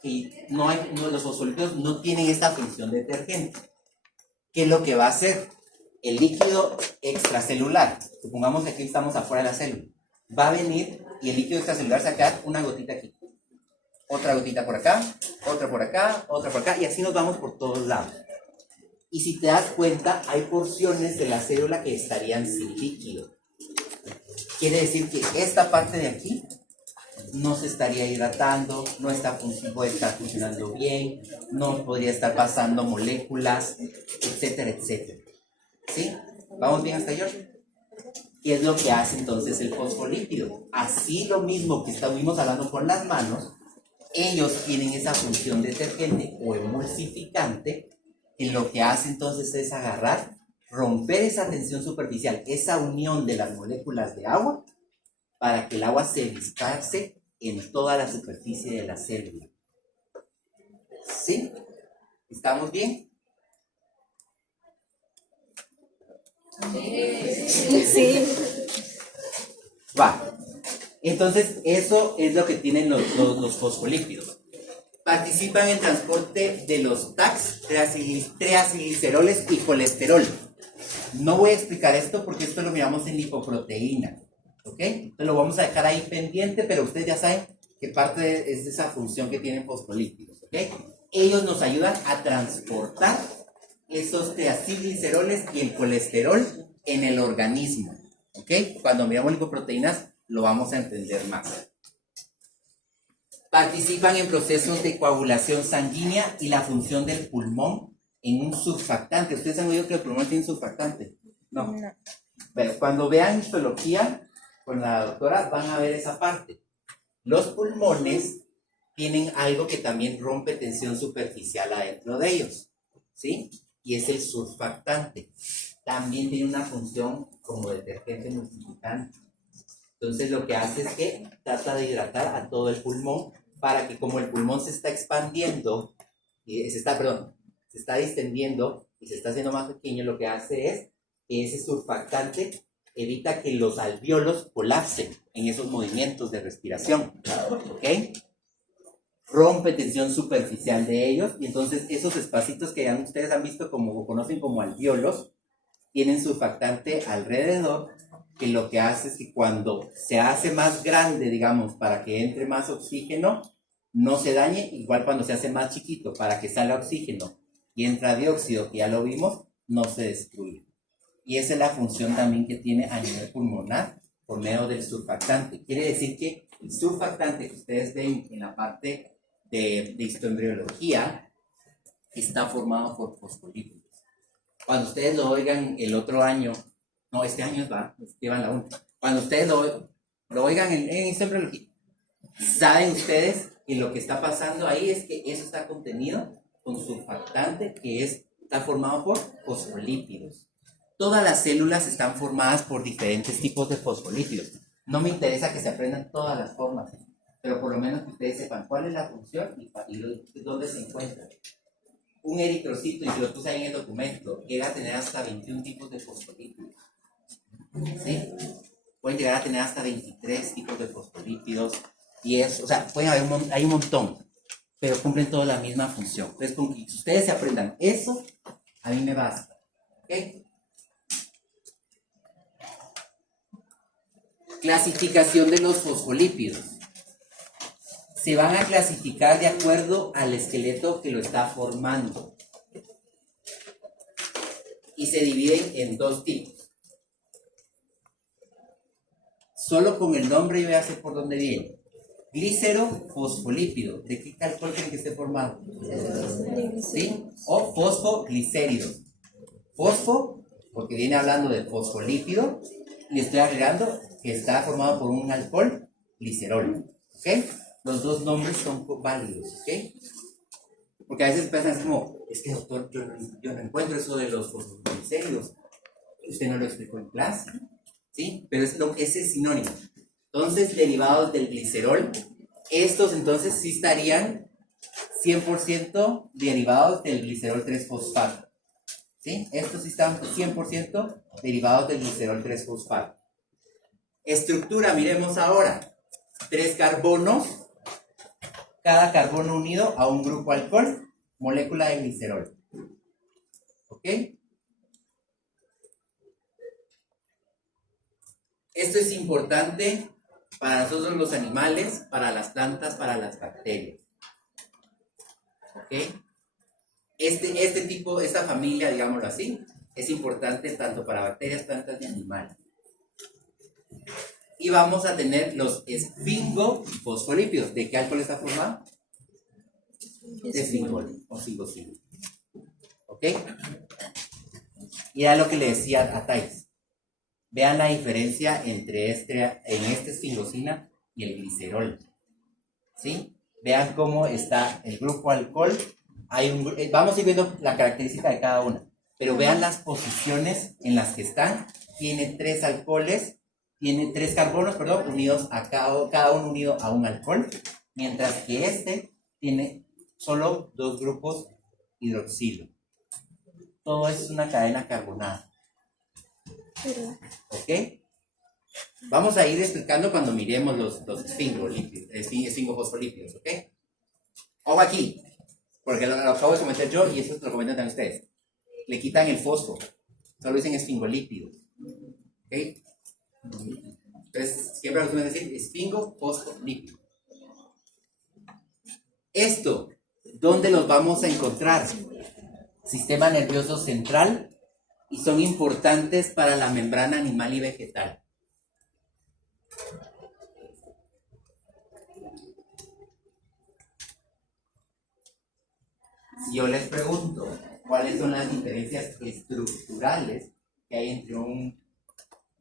que los fosfolípidos no tienen esta función detergente. ¿Qué es lo que va a hacer? El líquido extracelular, supongamos que aquí estamos afuera de la célula, va a venir y el líquido extracelular se va a quedar una gotita aquí, otra gotita por acá, otra por acá, otra por acá, y así nos vamos por todos lados. Y si te das cuenta, hay porciones de la célula que estarían sin líquido. Quiere decir que esta parte de aquí no se estaría hidratando, puede estar funcionando bien, no podría estar pasando moléculas, etcétera, etcétera. ¿Sí? ¿Vamos bien hasta ahí? ¿Qué es lo que hace entonces el fosfolípido? Así lo mismo que estuvimos hablando con las manos, ellos tienen esa función detergente o emulsificante, que lo que hace entonces es agarrar, romper esa tensión superficial, esa unión de las moléculas de agua, para que el agua se disperse en toda la superficie de la célula. ¿Sí? ¿Estamos bien? Sí. Va. Entonces, eso es lo que tienen los fosfolípidos. Participan en transporte de los TACs, triacilgliceroles y colesterol. No voy a explicar esto porque esto lo miramos en lipoproteína. ¿Ok? Entonces lo vamos a dejar ahí pendiente, pero ustedes ya saben que es de esa función que tienen fosfolípidos. ¿Ok? Ellos nos ayudan a transportar esos triacilgliceroles y el colesterol en el organismo. ¿Ok? Cuando miramos lipoproteínas lo vamos a entender más. Participan en procesos de coagulación sanguínea y la función del pulmón en un surfactante. ¿Ustedes han oído que el pulmón tiene surfactante? No. Pero cuando vean histología con la doctora van a ver esa parte. Los pulmones tienen algo que también rompe tensión superficial adentro de ellos, ¿sí? Y es el surfactante. También tiene una función como detergente multiplicante. Entonces lo que hace es que trata de hidratar a todo el pulmón para que como el pulmón se está expandiendo, se está distendiendo y se está haciendo más pequeño, lo que hace es que ese surfactante evita que los alvéolos colapsen en esos movimientos de respiración. ¿Ok? Rompe tensión superficial de ellos y entonces esos espacitos que ya ustedes han visto o conocen como alvéolos tienen surfactante alrededor, que lo que hace es que cuando se hace más grande, digamos, para que entre más oxígeno, no se dañe, igual cuando se hace más chiquito, para que salga oxígeno y entra dióxido, que ya lo vimos, no se destruye. Y esa es la función también que tiene a nivel pulmonar por medio del surfactante. Quiere decir que el surfactante que ustedes ven en la parte de histoembriología está formado por fosfolípidos. Cuando ustedes lo oigan el otro año, no, este año llevan la 1. Cuando ustedes lo oigan en histoembriología, saben ustedes que lo que está pasando ahí es que eso está contenido con surfactante que está formado por fosfolípidos. Todas las células están formadas por diferentes tipos de fosfolípidos. No me interesa que se aprendan todas las formas, pero por lo menos que ustedes sepan cuál es la función y dónde se encuentra. Un eritrocito, y yo lo puse ahí en el documento, llega a tener hasta 21 tipos de fosfolípidos. ¿Sí? Pueden llegar a tener hasta 23 tipos de fosfolípidos, 10, o sea, hay un montón, pero cumplen toda la misma función. Entonces, con que ustedes se aprendan eso, a mí me basta. ¿Ok? Clasificación de los fosfolípidos. Se van a clasificar de acuerdo al esqueleto que lo está formando. Y se dividen en 2 tipos. Solo con el nombre yo ya sé por dónde viene. Glicerofosfolípido. ¿De qué alcohol creen que esté formado? ¿Sí? O fosfoglicéridos. Fosfo, porque viene hablando de fosfolípido, y estoy agregando que está formado por un alcohol glicerol. ¿Ok? Los 2 nombres son válidos. ¿Ok? Porque a veces piensan como, es que doctor, yo no encuentro eso de los fosfoglicéridos. Usted no lo explicó en clase. ¿Sí? Pero ese es sinónimo. Entonces, derivados del glicerol, estos entonces sí estarían 100% derivados del glicerol 3-fosfato. ¿Sí? Estos sí están 100% derivados del glicerol 3-fosfato. Estructura, miremos ahora. 3 carbonos, cada carbono unido a un grupo alcohol, molécula de glicerol. ¿Ok? Esto es importante para nosotros los animales, para las plantas, para las bacterias. ¿Ok? Esta familia, digámoslo así, es importante tanto para bacterias, plantas y animales. Y vamos a tener los esfingofosfolípidos. ¿De qué alcohol está formado? De esfingol o esfingosina. ¿Ok? Y era lo que le decía a Thais. Vean la diferencia entre esta esfingosina y el glicerol. ¿Sí? Vean cómo está el grupo alcohol. Vamos a ir viendo la característica de cada una. Pero vean las posiciones en las que están. Tiene 3 alcoholes, tiene 3 carbonos, unidos a cada uno unido a un alcohol. Mientras que este tiene solo 2 grupos hidroxilo. Todo eso es una cadena carbonada. ¿Ok? Vamos a ir explicando cuando miremos los esfingofosfolípidos, ¿ok? Ojo aquí, porque lo acabo de comentar yo y eso lo comentan también ustedes. Le quitan el fosfo, solo dicen esfingolípidos. ¿Ok? Entonces, siempre van a decir esfingofosfolípido. Esto, ¿dónde los vamos a encontrar? Sistema nervioso central, y son importantes para la membrana animal y vegetal. Si yo les pregunto cuáles son las diferencias estructurales que hay entre un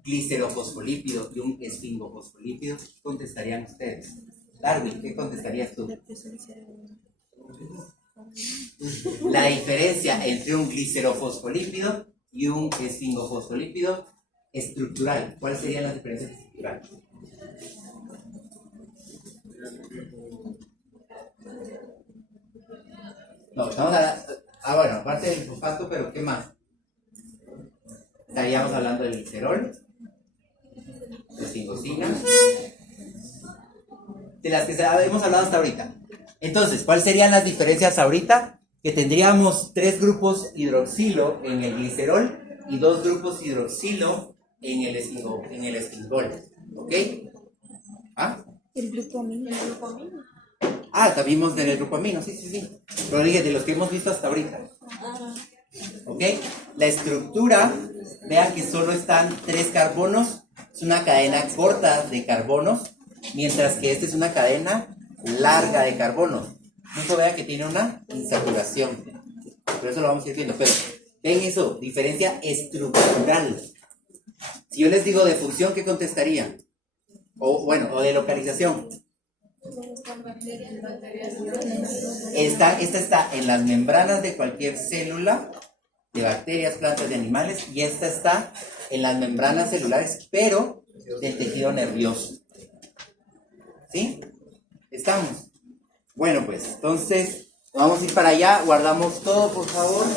glicerofosfolípido y un esfingofosfolípido, ¿qué contestarían ustedes? Darwin, ¿qué contestarías tú? La diferencia entre un glicerofosfolípido y un esfingofosfolípido estructural. ¿Cuáles serían las diferencias estructurales? No, estamos hablando. Bueno, aparte del fosfato, pero ¿qué más? Estaríamos hablando del glicerol, de esfingosina, de las que hemos hablado hasta ahorita. Entonces, ¿cuáles serían las diferencias ahorita? Que tendríamos 3 grupos hidroxilo en el glicerol y 2 grupos hidroxilo en el esfingol. ¿Ok? ¿Ah? El grupo amino. También vimos del grupo amino, sí. Pero dije, de los que hemos visto hasta ahorita. ¿Ok? La estructura, vean que solo están 3 carbonos. Es una cadena corta de carbonos, mientras que esta es una cadena larga de carbonos. Incluso vean que tiene una insaturación. Por eso lo vamos a ir viendo. Pero ven eso, diferencia estructural. Si yo les digo de función, ¿qué contestarían? O de localización. Esta está en las membranas de cualquier célula, de bacterias, plantas, de animales, y esta está en las membranas celulares, pero del tejido nervioso. ¿Sí? ¿Estamos? Bueno, pues, entonces, vamos a ir para allá, guardamos todo, por favor.